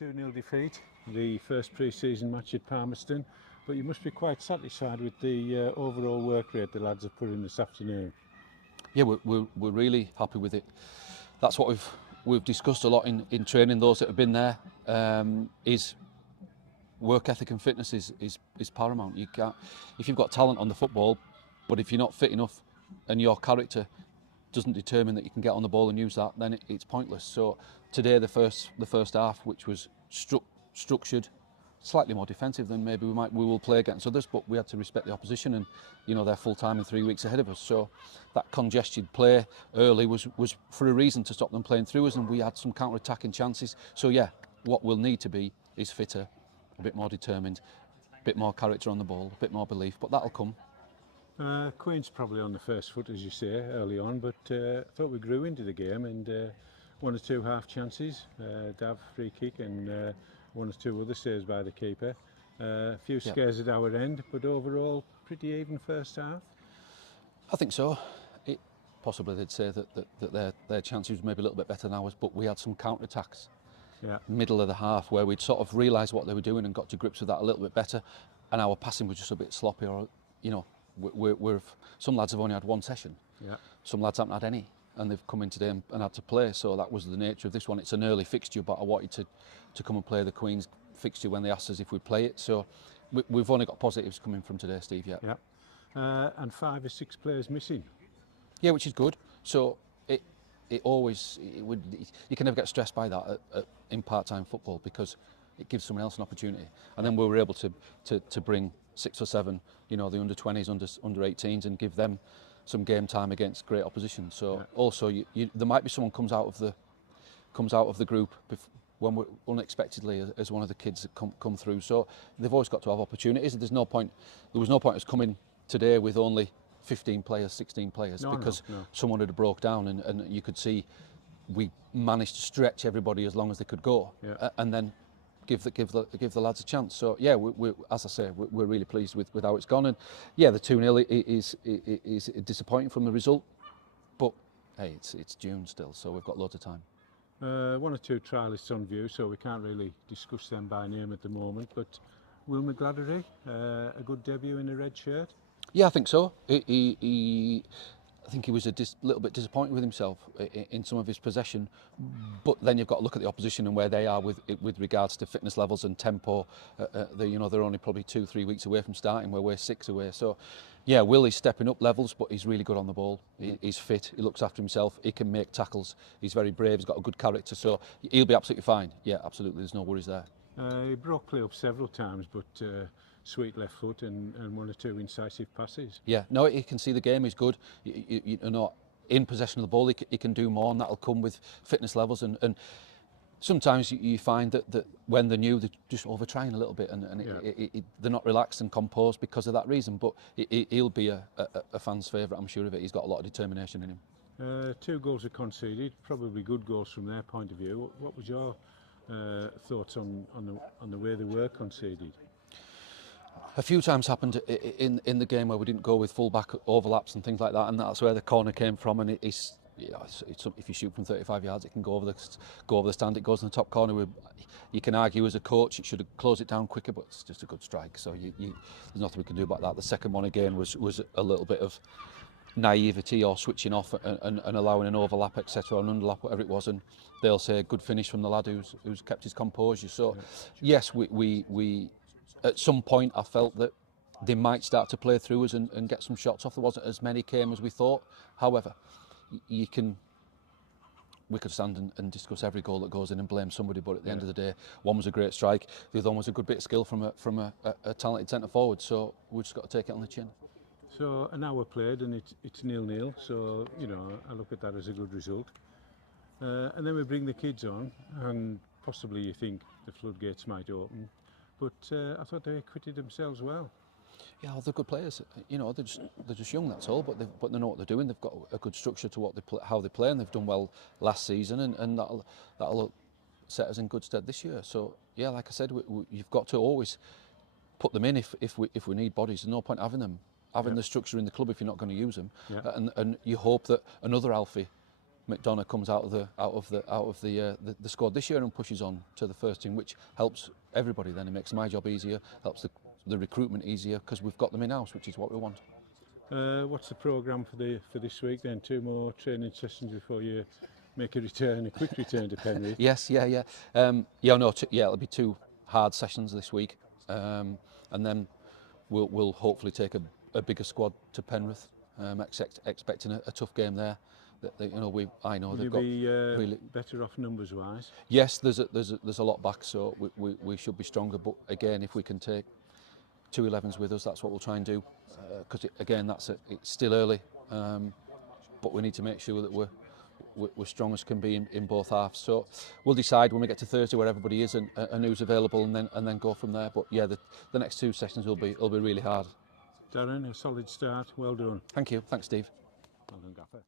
2-0 defeat, the first pre-season match at Palmerston, but you must be quite satisfied with the overall work rate the lads have put in this afternoon. Yeah, we're really happy with it. That's what we've discussed a lot in training. Those that have been there, is work ethic and fitness is paramount. You can't, if you've got talent on the football, but if you're not fit enough and your character doesn't determine that you can get on the ball and use that, then it's pointless. So today, the first half, which was structured, slightly more defensive than maybe we will play against others, but we had to respect the opposition, and they're full time and 3 weeks ahead of us. So that congested play early was for a reason, to stop them playing through us, and we had some counter-attacking chances. So yeah, what we'll need to be is fitter, a bit more determined, a bit more character on the ball, a bit more belief, but that'll come. Queen's probably on the first foot, as you say, early on, but I thought we grew into the game, and 1 or 2 half chances, Dav free kick, and 1 or 2 other saves by the keeper. A few scares at our end, but overall pretty even first half. I think so. Possibly they'd say that their chances were maybe a little bit better than ours, but we had some counter-attacks. Yeah. Middle of the half, where we'd sort of realised what they were doing and got to grips with that a little bit better, and our passing was just a bit sloppy. Or some lads have only had 1 session. Yeah. Some lads haven't had any, and they've come in today and had to play. So that was the nature of this one. It's an early fixture, but I wanted to come and play the Queen's fixture when they asked us if we'd play it. So we've only got positives coming from today, Steve. Yeah. And 5 or 6 players missing. Yeah, which is good. So you can never get stressed by that in part-time football, because it gives someone else an opportunity. And then we were able to bring 6 or 7, the under-20s, under-18s, and give them some game time against great opposition. So also, there might be someone comes out of the group when we're unexpectedly as one of the kids that come through. So they've always got to have opportunities. There was no point us coming today with only 15 players, 16 players, because someone had broke down, and you could see we managed to stretch everybody as long as they could go, and then give the lads a chance. So yeah, as I say, we're really pleased with how it's gone, and yeah, the 2-0 is disappointing from the result, but hey, it's June still, so we've got loads of time. 1 or 2 trialists on view, so we can't really discuss them by name at the moment, but Will McGladdery, a good debut in a red shirt? Yeah, I think so. I think he was a little bit disappointed with himself in some of his possession, but then you've got to look at the opposition and where they are with regards to fitness levels and tempo. They're only probably 2-3 weeks away from starting, where we're 6 away. So yeah, Will is stepping up levels, but he's really good on the ball. He's fit, he looks after himself, he can make tackles, he's very brave, he's got a good character, so he'll be absolutely fine. Yeah, absolutely, there's no worries there. He broke play up several times, but sweet left foot and 1 or 2 incisive passes. Yeah, no, he can see the game, he's good. In possession of the ball, he can do more, and that'll come with fitness levels. And sometimes you find that when they're new, they're just over-trying a little bit, and they're not relaxed and composed because of that reason. But he'll be a fan's favourite, I'm sure of it. He's got a lot of determination in him. 2 goals are conceded, probably good goals from their point of view. What was your thoughts on the way they were conceded? A few times happened in the game where we didn't go with full-back overlaps and things like that, and that's where the corner came from. And if you shoot from 35 yards, it can go over the stand. It goes in the top corner. You can argue as a coach it should have closed it down quicker, but it's just a good strike. So there's nothing we can do about that. The second one again was a little bit of naivety or switching off and allowing an overlap, etc., or an underlap, whatever it was, and they'll say good finish from the lad who's kept his composure. So yes, we at some point I felt that they might start to play through us and get some shots off. There wasn't as many came as we thought. However, we could stand and discuss every goal that goes in and blame somebody, but at the end of the day, one was a great strike, the other one was a good bit of skill from a talented centre forward, so we've just got to take it on the chin. So an hour played and it's 0-0, so I look at that as a good result. And then we bring the kids on, and possibly you think the floodgates might open, but I thought they acquitted themselves well. Yeah, well, they're good players. They're just young, that's all. But they know what they're doing. They've got a good structure to how they play, and they've done well last season, and that'll set us in good stead this year. So yeah, like I said, you've got to always put them in if we need bodies. There's no point having them. Having the structure in the club if you're not going to use them, and you hope that another Alfie McDonough comes out of the squad this year and pushes on to the first team, which helps everybody. Then it makes my job easier, helps the recruitment easier because we've got them in house, which is what we want. What's the programme for this week then? 2 more training sessions before you make a quick return to Penrith? Yes, yeah. It'll be 2 hard sessions this week, and then we'll hopefully take a bigger squad to Penrith. Expecting a tough game there. I know they've got really better off numbers wise. Yes, there's a lot back, so we should be stronger. But again, if we can take 2 11s with us, that's what we'll try and do. Because again, it's still early, but we need to make sure that we're strong as can be in both halves. So we'll decide when we get to Thursday where everybody is and who's available, and then go from there. But yeah, the next 2 sessions will be really hard. Darren, a solid start. Well done. Thank you. Thanks, Steve. Well done, Gaffer.